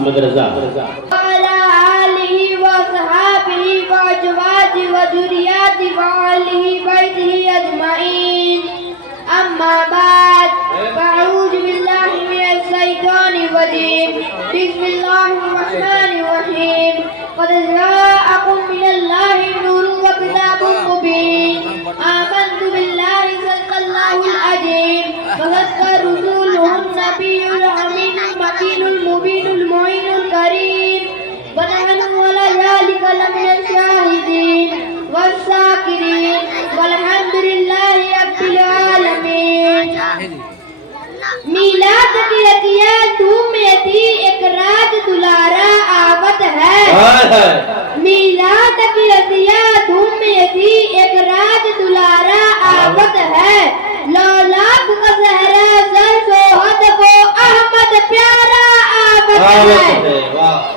मदरसा मीलाद की रतिया धूम में थी एक रात दुलारा आवत है। मीलाद की रतिया धूम में थी एक रात दुलारा आवत है। लौलाक का सहरा सर सोहद को अहमद प्यारा आवत है।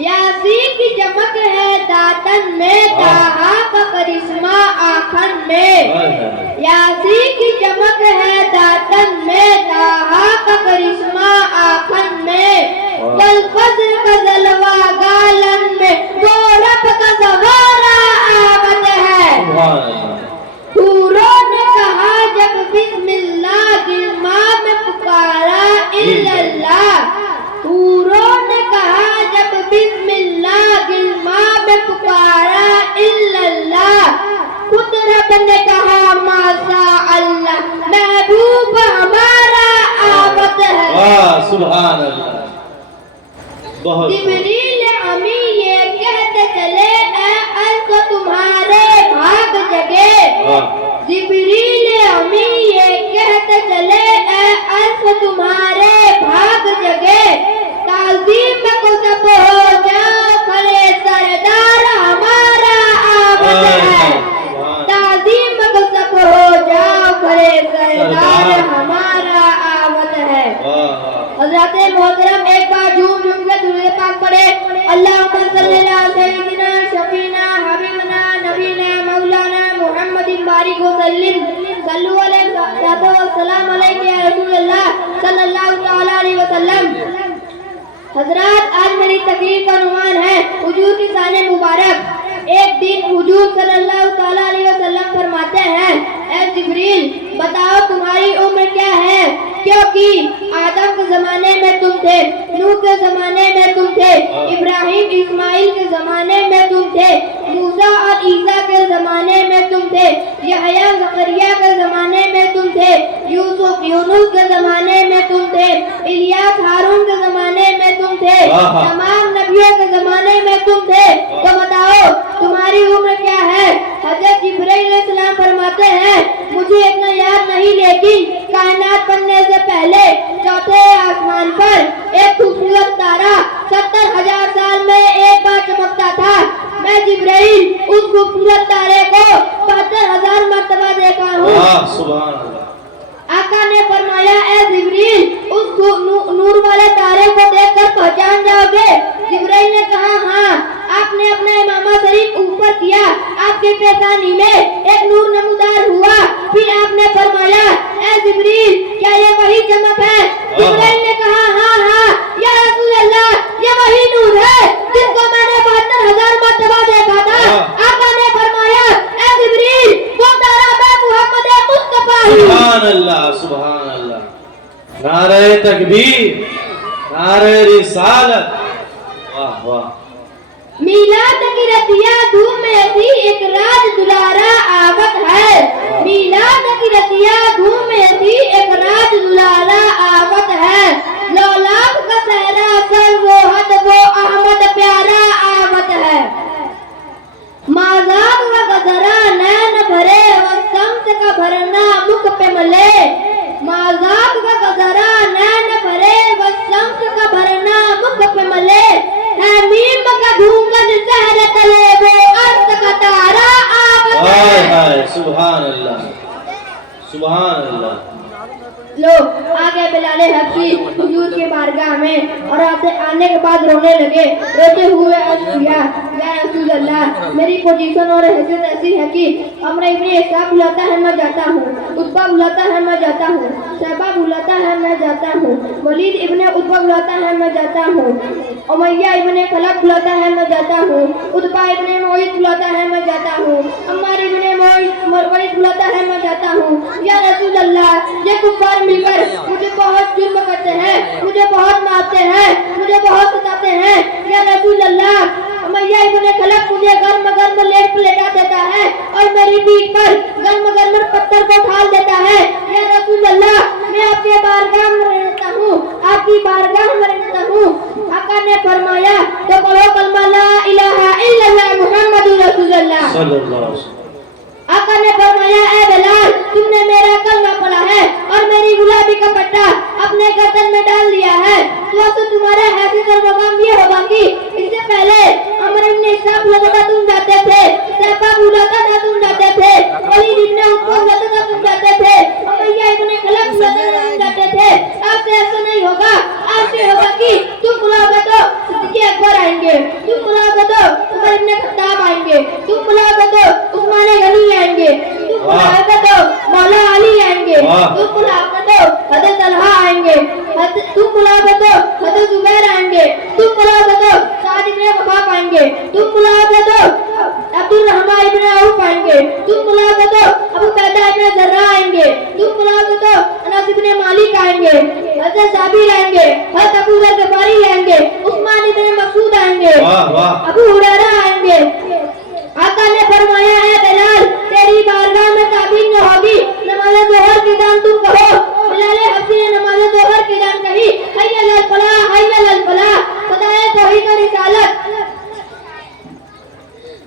यासीन की चमक है दातन में ताहा का करिश्मा आखन में। यासीन की चमक है दातन में ताहा का करिश्मा आखन में। कल फज्र का जलवा गालन में गोरख का सवारा आवत है। हूरों ने कहा जब बिस्मिल्लाह गिलमा में पुकारा इल्लल्लाह। हूरों ने कहा जब बिस्मिल्लाह गिलमा में पुकारा इल्लल्लाह। खुद रब ने कहा माशा अल्लाह महबूब हमारा आवत है। सुभान अल्लाह। जिब्रील अमी ये कहते चले ऐ अर्श तुम्हारे भाग जगे। जिब्रील अमी ये कहते चले ऐ अर्श तुम्हारे भाग जगे। ताज़ीम को जब हो जाओ खड़े सरदार हमारा आवत है। ताज़ीम को जब हो जाओ खड़े सरदार हमारा आवत है। हज़रत मोहतरम एक बार झूम झूम के दुरूद पाक पढ़े। अल्लाहुम्मा सल्ली अला सय्यिदिना शफीना हबीबना नबीना मौलाना मुहम्मदिन बारिक व सल्लिम सल्लु अलैहि व सल्लम अलैहि या रसूलल्लाह सल्लल्लाहु तआला अलैहि वसल्लम। हजरात, आज मेरी तकरीर का उन्वान है हुजूर की शान मुबारक। एक दिन हुजूर सल्लल्लाहु तआला अलैहि वसल्लम फरमाते हैं, ऐ जिब्रील बताओ तुम्हारी उम्र क्या है? क्योंकि आदम के जमाने में तुम थे, नूह के जमाने में तुम थे, इब्राहिम इस्माइल के जमाने में तुम थे, मूसा और ईसा के जमाने में तुम थे, यहया ज़करिया के जमाने में तुम थे, यूसुफ यूनुस के जमाने में तुम थे, इलियास हारून के जमाने में तुम थे, तमाम नबियों के जमाने में तुम थे। तो बताओ तुम्हारी उम्र क्या है? हज़रत जिब्रील अलैहिस्सलाम फरमाते हैं, मुझे इतना याद नहीं, लेकिन कायनात बनने से पहले चौथे आसमान पर एक खूबसूरत तारा 70,000 साल में एक बार चमकता था। मैं जिब्रील उस खूबसूरत तारे को 72,000 मर्तबा देखा हूँ। आका ने फरमाया, ए जिब्रील उस नूर वाले तारे को देखकर पहचान जाओगे? जिब्रील ने कहा, हाँ। आपने अपना इमामा शरीफ ऊपर किया, आपके पेशानी में एक नूर नमूदार हुआ। फिर आपने फरमाया, ए जिब्रील क्या ये वही चमक है? जिब्रील ने कहा, हाँ हाँ या रसूल अल्लाह, ये वही नूर है जिसको मैंने 72,000 मर्तबा देखा था। आका ने फरमाया, ए जिब्रील वो तारा मैं मोहम्मद मुस्तफा हूँ। सुभान अल्लाह, सुभान अल्लाह। नारे तकबीर, नारे रिसालत। वाह वाह। मीलाद की रतिया धूम में थी एक रात दुलारा आवत है। मीलाद की रतिया धूम में थी एक रात दुलारा आवत है। लौलाक का सहरा सर वो हद वो अहमद प्यारा आवत है। माज़ाब का गजरा नैन भरे व शम्स का भरना मुख पे मले। माज़ाब का गजरा नैन भरे व शम्स का भरना मुख पे मले। मीम का घूंघट शहर तले वो अर्श का तारा आवत है। सुभान अल्लाह, सुभान अल्लाह। लो आगे बिलाले हफ्सी हुजूर के बारगाह में और आपसे आने के बाद रोने लगे। रोते हुए अर्ज किया, या रसूल अल्लाह, मेरी पोजीशन और हैसियत ऐसी है कि अमर इब्न इस्हाक बुलाता है मैं जाता हूँ, उत्बा बुलाता है मैं जाता हूँ, शैबा बुलाता है मैं जाता हूँ, वलीद इब्न उत्बा बुलाता है मैं जाता हूँ, उमैया इब्न खलफ बुलाता है मैं जाता हूँ, उत्बा इब्न मुईत बुलाता है मैं जाता हूँ, अम्मार इब्न मुईत बुलाता है मैं जाता हूँ। या रसूल अल्लाह, ये कुफ्फार मिलकर मुझे बहुत जुल्म करते हैं, मुझे बहुत मारते हैं, मुझे बहुत सताते हैं। या रसूल अल्लाह, उमैया इब्न खलफ मुझे गर्म गर्म लेट लेटा देता है और मेरी पीठ पर गर्म गर्म पत्थर को ढाल देता है। या रसूल अल्लाह, मैं आपके बारगाह में रहता हूँ, आपकी बारगाह में रहता हूँ। आका ने फरमाया तो पढ़ो कलमा ला इलाहा इल्लल्लाह मुहम्मदुर रसूलुल्लाह सल्लल्लाहु अलैहि वसल्लम। आका ने फरमाया ए बिलाल, तुमने मेरा कलमा पढ़ा है और मेरी गुलाबी का पट्टा अपने गर्दन में डाल दिया है, तो तुम्हारा हैसियत और मकाम ये होगा कि इससे पहले अमर इब्न इस्हाक बुलाता था तुम जाते थे, शैबा बुलाता था तुम जाते थे, वलीद इब्न उत्बा बुलाता था तुम जाते थे, उमैया इब्न खलफ बुलाता था तुम जाते थे। आपसे ऐसा नहीं होगा, आपसे होगा कि तुम बुलाओगे तो सिद्दीक़ अकबर आएंगे, तुम बुलाओगे तो उमर इब्न खत्ताब आएंगे, तुम बुलाओगे तो उस्मान गनी आएंगे, तुम बुलाओगे तो मौला अली आएंगे, तुम बुलाओगे तो हज़रत तलहा आएंगे, तुम बुलाओगे तो हज़रत जुबैर आएंगे, तुम बुलाओगे तो साद इब्न वक़ास आएंगे, तुम बुलाओगे तो अब्दुल रहमान इब्न औफ आएंगे, तुम बुलाओगे तो अबू बैदा इब्न जर्राह आएंगे, तुम बुलाओगे तो अनस इब्न मालिक आएंगे, हज़रत जाबिर आएंगे, हज़रत अबू ज़र गफारी आएंगे, उस्मान इब्न मसूद आएंगे, अबू हुरैरा आएंगे। आका ने फरमाया है बिलाल, तेरी बारगाह में ताबीर न होगी, नमाज ज़ोहर की जान तुम कहो। बिलाल हबशी ने नमाज ज़ोहर की जान कही, हय्य अलल फलाह, हय्य अलल फलाह, खुदाए तौहीद और रिसालत।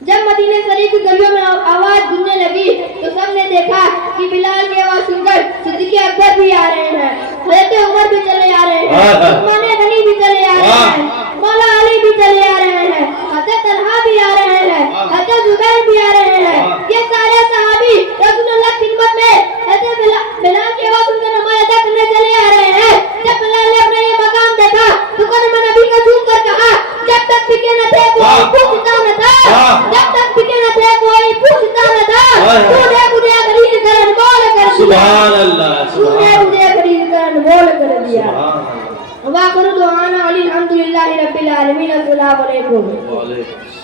जब मदीने शरीफ की गलियों में आवाज गूंजने लगी तो सबने देखा कि बिलाल की आवाज सुनकर सिद्दीक़ अकबर भी आ रहे हैं, हज़रत उमर भी चले आ रहे हैं, उस्मान गनी भी चले आ रहे हैं, मौला अली भी चले आ रहे हैं, हज़रत तलहा भी आ रहे हैं, हज़रत जुबैर भी आ रहे हैं। ये सारे सहाबी रसूलुल्लाह की खिदमत में हज़रत बिलाल की आवाज सुनकर नमाज अदा करने चले आ रहे हैं। जब बिलाल ने अपना ये मकाम देखा तो कलमा नबी का झूम कर कहा, जब तक बिके न थे कोई पूछता न था, जब तक बिके न थे कोई पूछता न था, तूने मुझे खरीद कर अनमोल कर दिया, सुभान अल्लाह, तूने मुझे खरीद कर अनमोल कर दिया। सुभान अल्लाह। व आखिरु दुआना अनिल हम्दुलिल्लाहि रब्बिल आलमीन। अस्सलामु अलैकुम। वालेकुम।